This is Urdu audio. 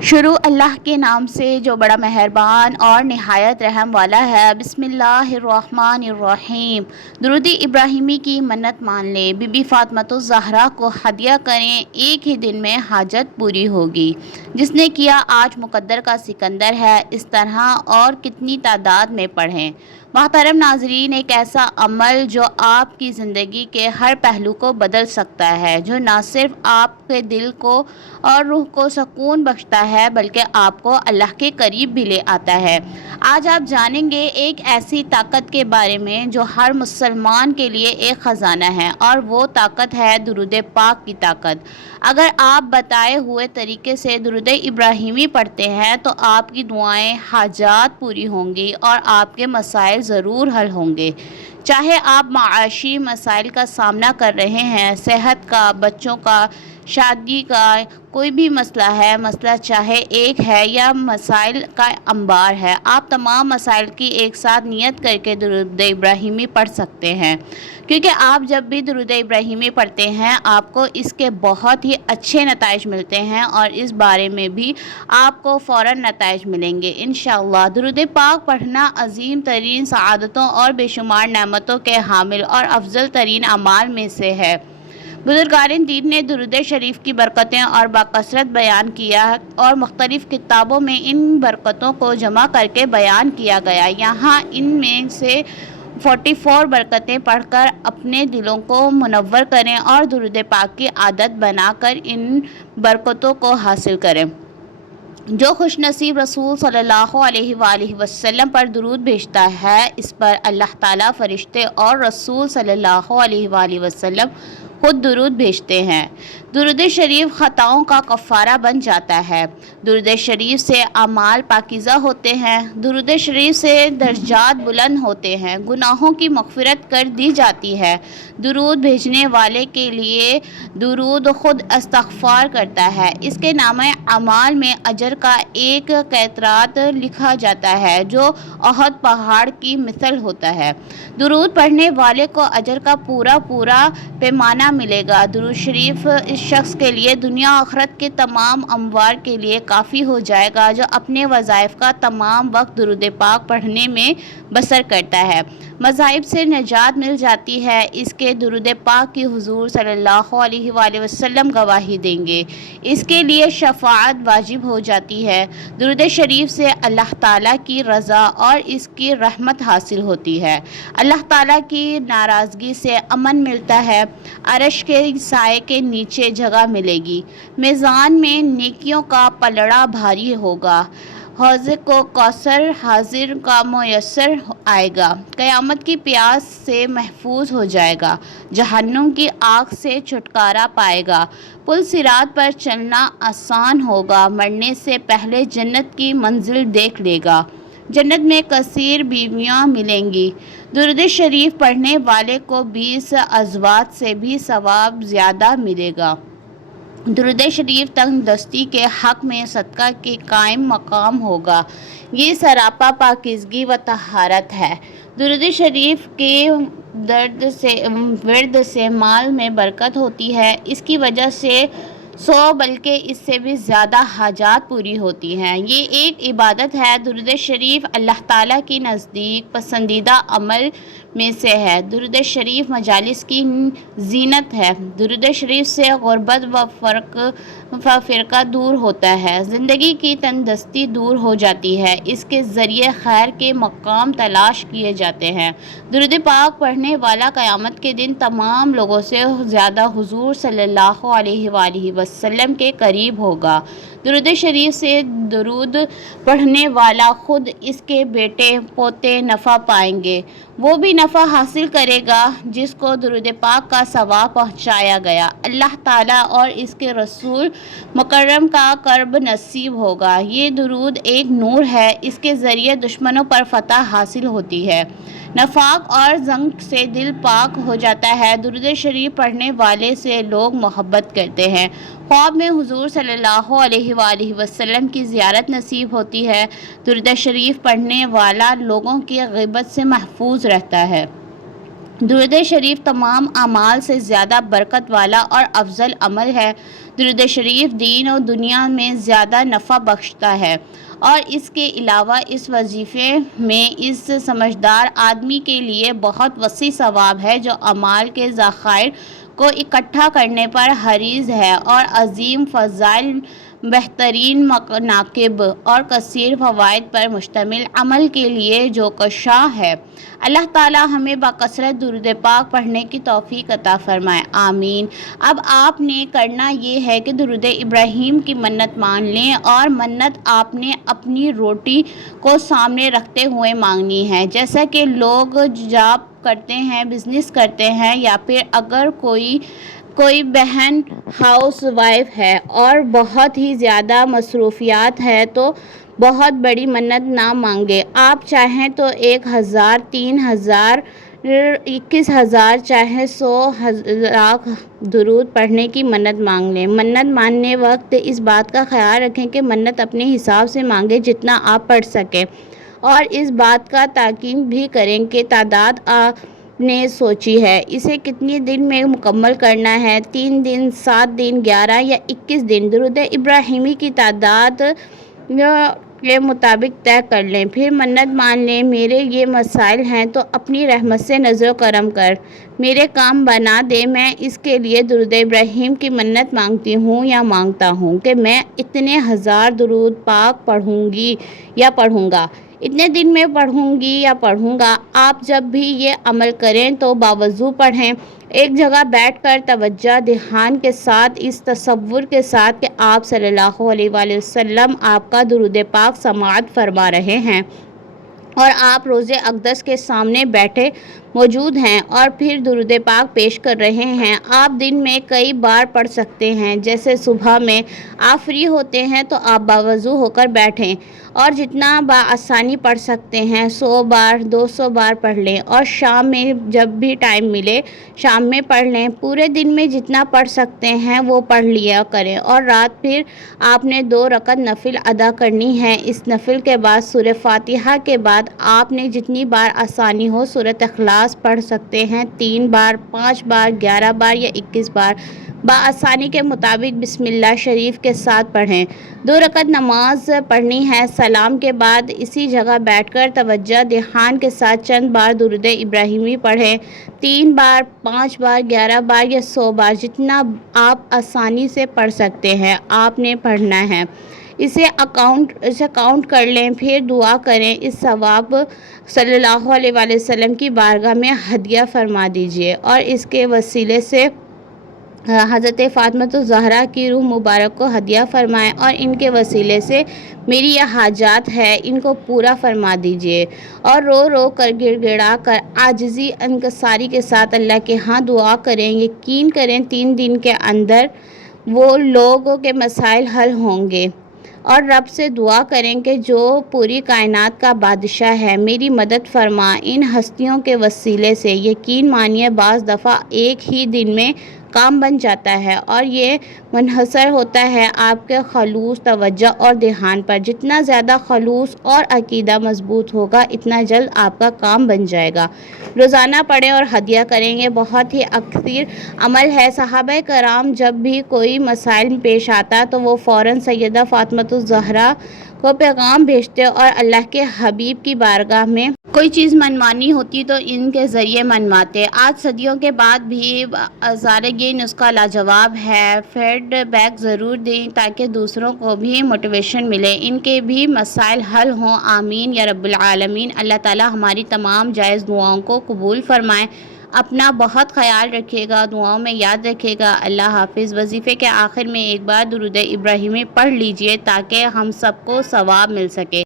شروع اللہ کے نام سے جو بڑا مہربان اور نہایت رحم والا ہے۔ بسم اللہ الرحمن الرحیم۔ درود ابراہیمی کی منت مان لیں، بی بی فاطمۃ الزہرا کو ہدیہ کریں، ایک ہی دن میں حاجت پوری ہوگی۔ جس نے کیا آج مقدر کا سکندر ہے، اس طرح اور کتنی تعداد میں پڑھیں۔ محترم ناظرین، ایک ایسا عمل جو آپ کی زندگی کے ہر پہلو کو بدل سکتا ہے، جو نہ صرف آپ کے دل کو اور روح کو سکون بخشتا ہے بلکہ آپ کو اللہ کے قریب بھی لے آتا ہے۔ آج آپ جانیں گے ایک ایسی طاقت کے بارے میں جو ہر مسلمان کے لیے ایک خزانہ ہے، اور وہ طاقت ہے درود پاک کی طاقت۔ اگر آپ بتائے ہوئے طریقے سے درود ابراہیمی پڑھتے ہیں تو آپ کی دعائیں، حاجات پوری ہوں گی اور آپ کے مسائل ضرور حل ہوں گے۔ چاہے آپ معاشی مسائل کا سامنا کر رہے ہیں، صحت کا، بچوں کا، شادی کا، کوئی بھی مسئلہ ہے، مسئلہ چاہے ایک ہے یا مسائل کا انبار ہے، آپ تمام مسائل کی ایک ساتھ نیت کر کے درود ابراہیمی پڑھ سکتے ہیں، کیونکہ آپ جب بھی درود ابراہیمی پڑھتے ہیں آپ کو اس کے بہت ہی اچھے نتائج ملتے ہیں، اور اس بارے میں بھی آپ کو فوراً نتائج ملیں گے انشاءاللہ۔ درود پاک پڑھنا عظیم ترین سعادتوں اور بے شمار نعمتوں کے حامل اور افضل ترین اعمال میں سے ہے۔ بزرگان دین نے درود شریف کی برکتیں اور بکثرت بیان کیا، اور مختلف کتابوں میں ان برکتوں کو جمع کر کے بیان کیا گیا۔ یہاں ان میں سے 44 برکتیں پڑھ کر اپنے دلوں کو منور کریں اور درود پاک کی عادت بنا کر ان برکتوں کو حاصل کریں۔ جو خوش نصیب رسول صلی اللہ علیہ وآلہ وسلم پر درود بھیجتا ہے، اس پر اللہ تعالیٰ، فرشتے اور رسول صلی اللہ علیہ وآلہ وسلم خود درود بھیجتے ہیں۔ درود شریف خطاؤں کا کفارہ بن جاتا ہے۔ درود شریف سے اعمال پاکیزہ ہوتے ہیں۔ درود شریف سے درجات بلند ہوتے ہیں، گناہوں کی مغفرت کر دی جاتی ہے۔ درود بھیجنے والے کے لیے درود خود استغفار کرتا ہے۔ اس کے نامہ اعمال میں اجر کا ایک قطرات لکھا جاتا ہے جو احد پہاڑ کی مثل ہوتا ہے۔ درود پڑھنے والے کو اجر کا پورا پیمانہ ملے گا۔ درود شریف اس شخص کے لیے دنیا آخرت کے تمام اموار کے لیے کافی ہو جائے گا جو اپنے وظائف کا تمام وقت درود پاک پڑھنے میں بسر کرتا ہے۔ مذاہب سے نجات مل جاتی ہے، اس کے درود پاک کی حضور صلی اللہ علیہ وآلہ وسلم گواہی دیں گے، اس کے لیے شفاعت واجب ہو جاتی ہے۔ درود شریف سے اللہ تعالیٰ کی رضا اور اس کی رحمت حاصل ہوتی ہے، اللہ تعالیٰ کی ناراضگی سے امن ملتا ہے، عرش کے سائے کے نیچے جگہ ملے گی، میزان میں نیکیوں کا پلڑا بھاری ہوگا، حوض کو کوثر حاضر کا میسر آئے گا، قیامت کی پیاس سے محفوظ ہو جائے گا، جہنم کی آگ سے چھٹکارا پائے گا، پل صراط پر چلنا آسان ہوگا، مرنے سے پہلے جنت کی منزل دیکھ لے گا، جنت میں کثیر بیویاں ملیں گی۔ درود شریف پڑھنے والے کو 20 ازواج سے بھی ثواب زیادہ ملے گا۔ درود شریف تنگ دستی کے حق میں صدقہ کے قائم مقام ہوگا، یہ سراپا پاکیزگی و طہارت ہے۔ درود شریف کے ورد سے مال میں برکت ہوتی ہے، اس کی وجہ سے 100 بلکہ اس سے بھی زیادہ حاجات پوری ہوتی ہیں۔ یہ ایک عبادت ہے۔ درود شریف اللہ تعالیٰ کی نزدیک پسندیدہ عمل میں سے ہے۔ درود شریف مجالس کی زینت ہے۔ درود شریف سے غربت و فرقہ دور ہوتا ہے، زندگی کی تنگدستی دور ہو جاتی ہے، اس کے ذریعے خیر کے مقام تلاش کیے جاتے ہیں۔ درود پاک پڑھنے والا قیامت کے دن تمام لوگوں سے زیادہ حضور صلی اللہ علیہ وآلہ وسلم کے قریب ہوگا۔ درود شریف سے درود پڑھنے والا خود اس کے بیٹے پوتے نفع پائیں گے، وہ بھی نفع حاصل کرے گا جس کو درود پاک کا ثواب پہنچایا گیا، اللہ تعالیٰ اور اس کے رسول مکرم کا قرب نصیب ہوگا۔ یہ درود ایک نور ہے، اس کے ذریعے دشمنوں پر فتح حاصل ہوتی ہے، نفاق اور زنگ سے دل پاک ہو جاتا ہے۔ درود شریف پڑھنے والے سے لوگ محبت کرتے ہیں، خواب میں حضور صلی اللہ علیہ وآلہ وسلم کی زیارت نصیب ہوتی ہے۔ درود شریف پڑھنے والا لوگوں کی غیبت سے محفوظ رہتا ہے۔ درود شریف تمام اعمال سے زیادہ برکت والا اور افضل عمل ہے۔ درود شریف دین و دنیا میں زیادہ نفع بخشتا ہے، اور اس کے علاوہ اس وظیفے میں اس سمجھدار آدمی کے لیے بہت وسیع ثواب ہے جو اعمال کے ذخائر کو اکٹھا کرنے پر حریص ہے، اور عظیم فضائل، بہترین مناقب اور کثیر فوائد پر مشتمل عمل کے لیے جو کوشاں ہے۔ اللہ تعالی ہمیں بکثرت درود پاک پڑھنے کی توفیق عطا فرمائے، آمین۔ اب آپ نے کرنا یہ ہے کہ درود ابراہیم کی منت مان لیں، اور منت آپ نے اپنی روٹی کو سامنے رکھتے ہوئے مانگنی ہے، جیسا کہ لوگ جاب کرتے ہیں، بزنس کرتے ہیں، یا پھر اگر کوئی بہن ہاؤس وائف ہے اور بہت ہی زیادہ مصروفیات ہے تو بہت بڑی منت نہ مانگے۔ آپ چاہیں تو 1000، 3000، 21,000، چاہے 100,000 درود پڑھنے کی منت مانگ لیں۔ منت ماننے وقت اس بات کا خیال رکھیں کہ منت اپنے حساب سے مانگیں جتنا آپ پڑھ سکیں، اور اس بات کا تاکید بھی کریں کہ تعداد آپ نے سوچی ہے، اسے کتنے دن میں مکمل کرنا ہے، 3 دن، 7 دن، 11 یا 21 دن۔ درود ابراہیمی کی تعداد کے مطابق طے کر لیں، پھر منت مان لیں، میرے یہ مسائل ہیں تو اپنی رحمت سے نظر و کرم کر میرے کام بنا دے۔ میں اس کے لیے درود ابراہیم کی منت مانگتی ہوں یا مانگتا ہوں کہ میں اتنے 1000 درود پاک پڑھوں گی یا پڑھوں گا، اتنے دن میں پڑھوں گی یا پڑھوں گا۔ آپ جب بھی یہ عمل کریں تو باوضو پڑھیں، ایک جگہ بیٹھ کر توجہ دھیان کے ساتھ، اس تصور کے ساتھ کہ آپ صلی اللہ علیہ وآلہ وسلم آپ کا درود پاک سماعت فرما رہے ہیں، اور آپ روضہ اقدس کے سامنے بیٹھے موجود ہیں، اور پھر درود پاک پیش کر رہے ہیں۔ آپ دن میں کئی بار پڑھ سکتے ہیں، جیسے صبح میں آپ فری ہوتے ہیں تو آپ باوضو ہو کر بیٹھیں اور جتنا بآسانی پڑھ سکتے ہیں 100 بار، 200 بار پڑھ لیں، اور شام میں جب بھی ٹائم ملے شام میں پڑھ لیں۔ پورے دن میں جتنا پڑھ سکتے ہیں وہ پڑھ لیا کریں، اور رات پھر آپ نے 2 رکعت نفل ادا کرنی ہے۔ اس نفل کے بعد سورہ فاتحہ کے بعد آپ نے جتنی بار آسانی ہو سورۃ اخلاص پڑھ سکتے ہیں، 3 بار، 5 بار، 11 بار یا 21 بار، بآسانی کے مطابق بسم اللہ شریف کے ساتھ پڑھیں۔ 2 رکعت نماز پڑھنی ہے۔ سلام کے بعد اسی جگہ بیٹھ کر توجہ دھیان کے ساتھ چند بار درود ابراہیمی پڑھیں، 3 بار، 5 بار، 11 بار یا 100 بار، جتنا آپ آسانی سے پڑھ سکتے ہیں آپ نے پڑھنا ہے۔ اسے کاؤنٹ کر لیں، پھر دعا کریں، اس ثواب صلی اللہ علیہ وآلہ وسلم کی بارگاہ میں ہدیہ فرما دیجیے، اور اس کے وسیلے سے حضرت فاطمہ الزہرا کی روح مبارک کو ہدیہ فرمائیں، اور ان کے وسیلے سے میری یہ حاجات ہے ان کو پورا فرما دیجیے، اور رو رو کر گڑ گڑا کر عاجزی انکساری کے ساتھ اللہ کے ہاں دعا کریں۔ یقین کریں 3 دن کے اندر وہ لوگوں کے مسائل حل ہوں گے، اور رب سے دعا کریں کہ جو پوری کائنات کا بادشاہ ہے میری مدد فرما ان ہستیوں کے وسیلے سے۔ یقین مانیے بعض دفعہ ایک ہی دن میں کام بن جاتا ہے، اور یہ منحصر ہوتا ہے آپ کے خلوص، توجہ اور دھیان پر۔ جتنا زیادہ خلوص اور عقیدہ مضبوط ہوگا اتنا جلد آپ کا کام بن جائے گا۔ روزانہ پڑھیں اور ہدیہ کریں، یہ بہت ہی اثر عمل ہے۔ صحابہ کرام جب بھی کوئی مسائل پیش آتا تو وہ فوراً سیدہ فاطمہ الزہرا کو پیغام بھیجتے، اور اللہ کے حبیب کی بارگاہ میں کوئی چیز منوانی ہوتی تو ان کے ذریعے منواتے۔ آج صدیوں کے بعد بھی یہ نسخہ لاجواب ہے۔ فیڈ بیک ضرور دیں تاکہ دوسروں کو بھی موٹیویشن ملے، ان کے بھی مسائل حل ہوں، آمین یا رب العالمین۔ اللہ تعالی ہماری تمام جائز دعاؤں کو قبول فرمائے۔ اپنا بہت خیال رکھیے گا، دعاؤں میں یاد رکھیے گا۔ اللہ حافظ۔ وظیفے کے آخر میں ایک بار درود ابراہیمی پڑھ لیجئے تاکہ ہم سب کو ثواب مل سکے۔